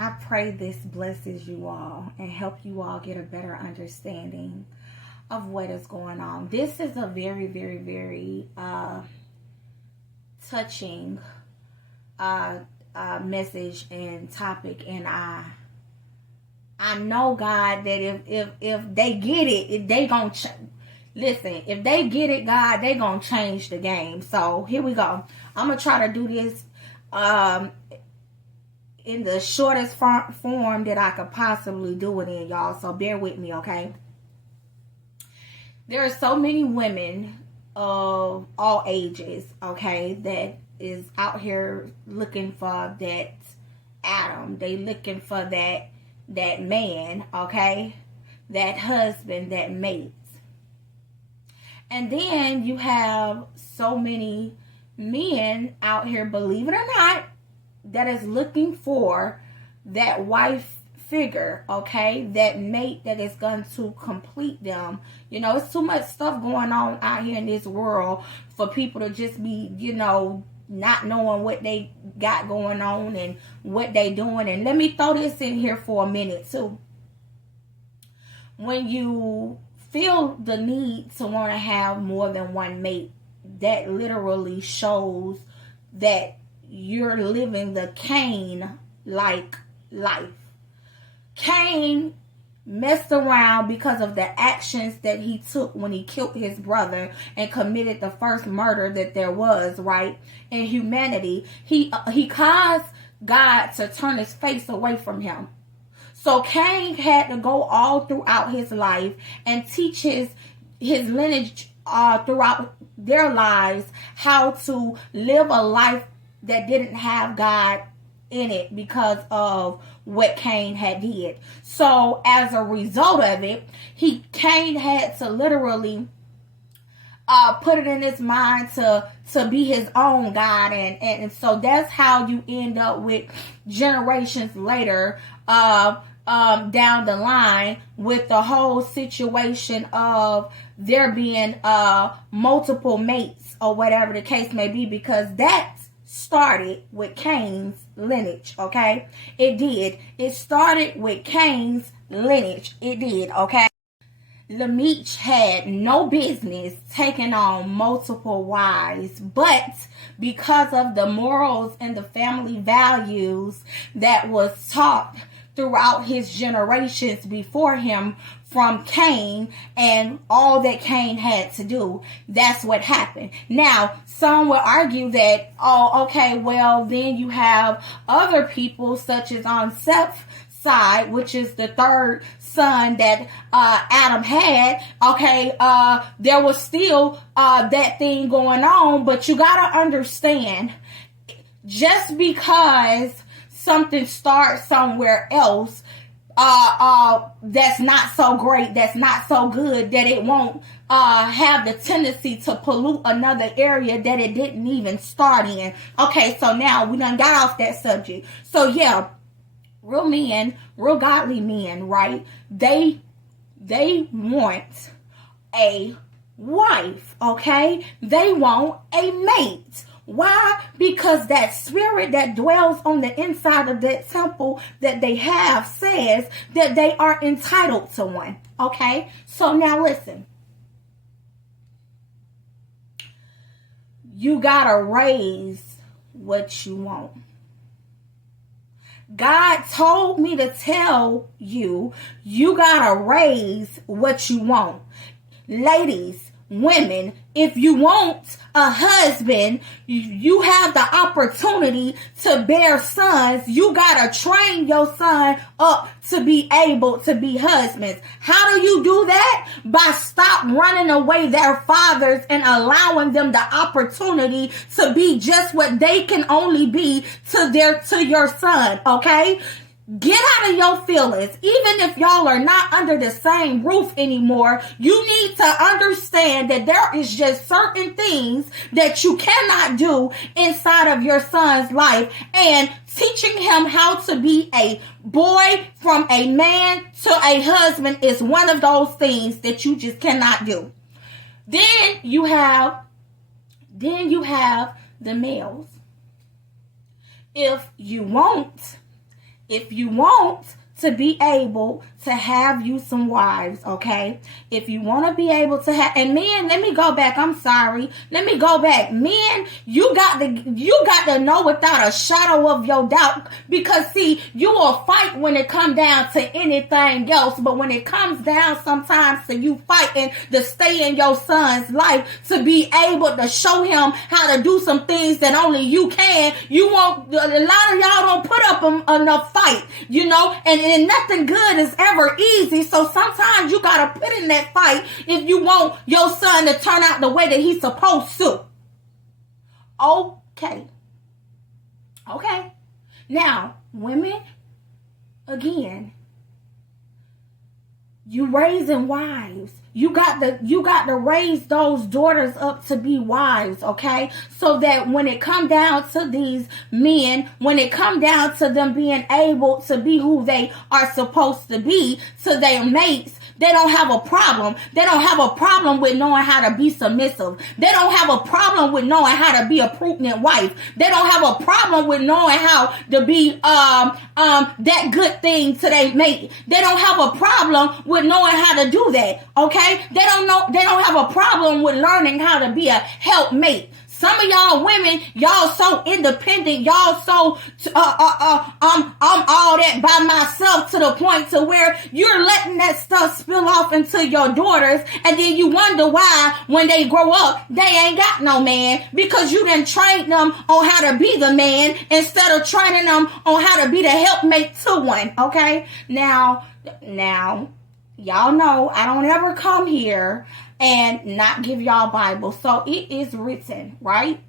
I pray this blesses you all and help you all get a better understanding of what is going on. This is a very, very, very touching message and topic, and I know, God, that if they get it, if they gonna listen, if they get it, God, they gonna change the game. So here we go. I'm gonna try to do this in the shortest form that I could possibly do it in, y'all. So bear with me, okay? There are so many women of all ages, okay, that is out here looking for that Adam. They looking for that man, okay, that husband, that mate. And then you have so many men out here, believe it or not, that is looking for that wife figure, okay, that mate that is going to complete them. You know, it's too much stuff going on out here in this world for people to just be, you know, not knowing what they got going on and what they doing. And let me throw this in here for a minute too. When you feel the need to want to have more than one mate, that literally shows that you're living the Cain-like life. Cain messed around because of the actions that he took when he killed his brother and committed the first murder that there was, right, in humanity. He caused God to turn his face away from him. So Cain had to go all throughout his life and teach his lineage throughout their lives how to live a life that didn't have God in it because of what Cain had did. So as a result of it, Cain had to literally put it in his mind to be his own God, and so that's how you end up with generations later down the line with the whole situation of there being multiple mates or whatever the case may be, because that started with Cain's lineage, okay? It did. It started with Cain's lineage. It did, okay? Lamech had no business taking on multiple wives, but because of the morals and the family values that was taught throughout his generations before him from Cain and all that Cain had to do, that's what happened. Now, some would argue that, oh, okay, well, then you have other people such as on Seth's side, which is the third son that Adam had, okay, there was still that thing going on, but you gotta understand, just because something starts somewhere else that's not so great, that's not so good, that it won't have the tendency to pollute another area that it didn't even start in. Okay, so now we done got off that subject. So yeah, real men, real godly men, right? They want a wife, okay? They want a mate. Why? Because that spirit that dwells on the inside of that temple that they have says that they are entitled to one. Okay? So now listen. You gotta raise what you want. God told me to tell you, you gotta raise what you want. Ladies, women, if you want a husband, you have the opportunity to bear sons. You gotta train your son up to be able to be husbands. How do you do that? By stop running away their fathers and allowing them the opportunity to be just what they can only be to your son, okay? Get out of your feelings. Even if y'all are not under the same roof anymore, you need to understand that there is just certain things that you cannot do inside of your son's life. And teaching him how to be a boy from a man to a husband is one of those things that you just cannot do. Then you have the males. If you want if you want to be able to have you some wives, okay? If you want to be able to have, and men, let me go back. I'm sorry. Let me go back. Men, you got to know without a shadow of your doubt, because see, you will fight when it comes down to anything else, but when it comes down sometimes to you fighting to stay in your son's life, to be able to show him how to do some things that only you can, you won't, a lot of y'all don't put up enough fight, you know, and nothing good is ever easy. So sometimes you got to put in that fight if you want your son to turn out the way that he's supposed to. Okay. Now, women, again, you raising wives. You got to raise those daughters up to be wives, okay? So that when it come down to these men, when it come down to them being able to be who they are supposed to be to their mates, they don't have a problem. They don't have a problem with knowing how to be submissive. They don't have a problem with knowing how to be a prudent wife. They don't have a problem with knowing how to be that good thing to their mate. They don't have a problem with knowing how to do that. Okay? They don't have a problem with learning how to be a helpmate. Some of y'all women, y'all so independent, y'all so I'm all that by myself, to the point to where you're letting that stuff spill off into your daughters, and then you wonder why when they grow up they ain't got no man, because you done trained them on how to be the man instead of training them on how to be the helpmate to one. Okay, now y'all know I don't ever come here and not give y'all Bible. So it is written, right?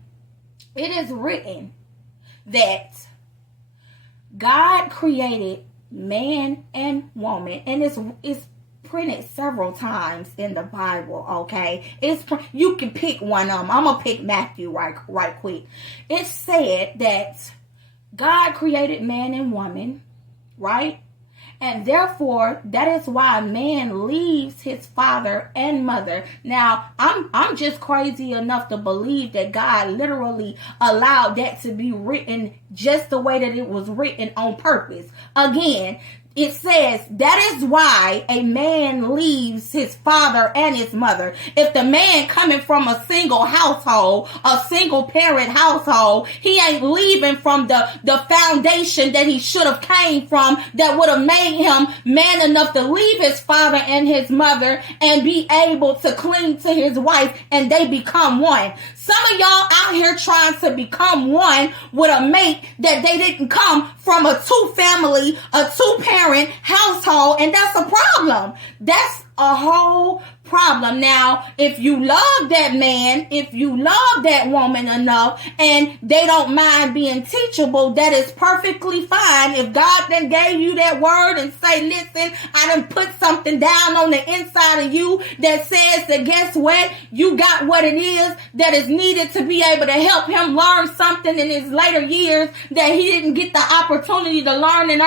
It is written that God created man and woman, and it's printed several times in the Bible, okay? You can pick one of them. I'm gonna pick Matthew right quick. It said that God created man and woman, right? And therefore, that is why man leaves his father and mother. Now, I'm just crazy enough to believe that God literally allowed that to be written just the way that it was written on purpose. Again, it says that is why a man leaves his father and his mother. If the man coming from a single household, a single parent household, he ain't leaving from the foundation that he should have came from, that would have made him man enough to leave his father and his mother and be able to cling to his wife, and they become one. Some of y'all out here trying to become one with a mate that they didn't come from a two-parent household, and that's a problem. That's a whole problem. Now, if you love that man, if you love that woman enough, and they don't mind being teachable, that is perfectly fine. If God then gave you that word and say, listen, I done put something down on the inside of you that says that, guess what? You got what it is that is needed to be able to help him learn something in his later years that he didn't get the opportunity to learn in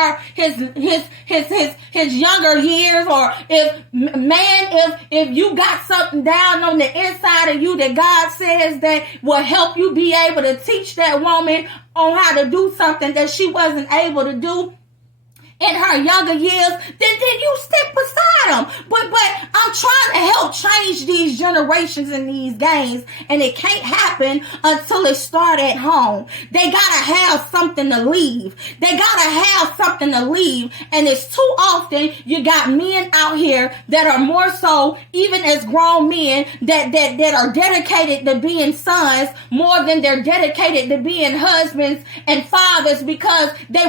his younger years. Or if you got something down on the inside of you that God says that will help you be able to teach that woman on how to do something that she wasn't able to do in her younger years, then you stick beside them. But I'm trying to help change these generations and these games, and it can't happen until it start at home. They gotta have something to leave. And it's too often you got men out here that are more so, even as grown men, that are dedicated to being sons more than they're dedicated to being husbands and fathers, because they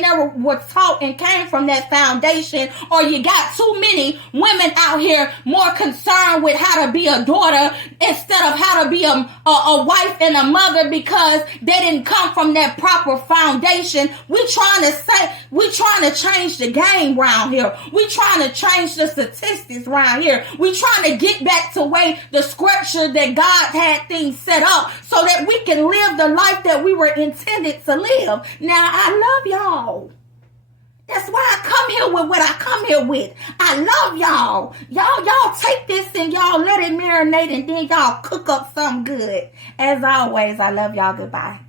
never were taught and came from that foundation. Or you got too many women out here more concerned with how to be a daughter instead of how to be a wife and a mother, because they didn't come from that proper foundation. We trying to change the game around here. We trying to change the statistics around here. We trying to get back to way the scripture that God had things set up so that we can live the life that we were intended to live. Now, I love y'all. That's why I come here with what I come here with. I love y'all. Y'all take this and y'all let it marinate, and then y'all cook up something good. As always, I love y'all. Goodbye.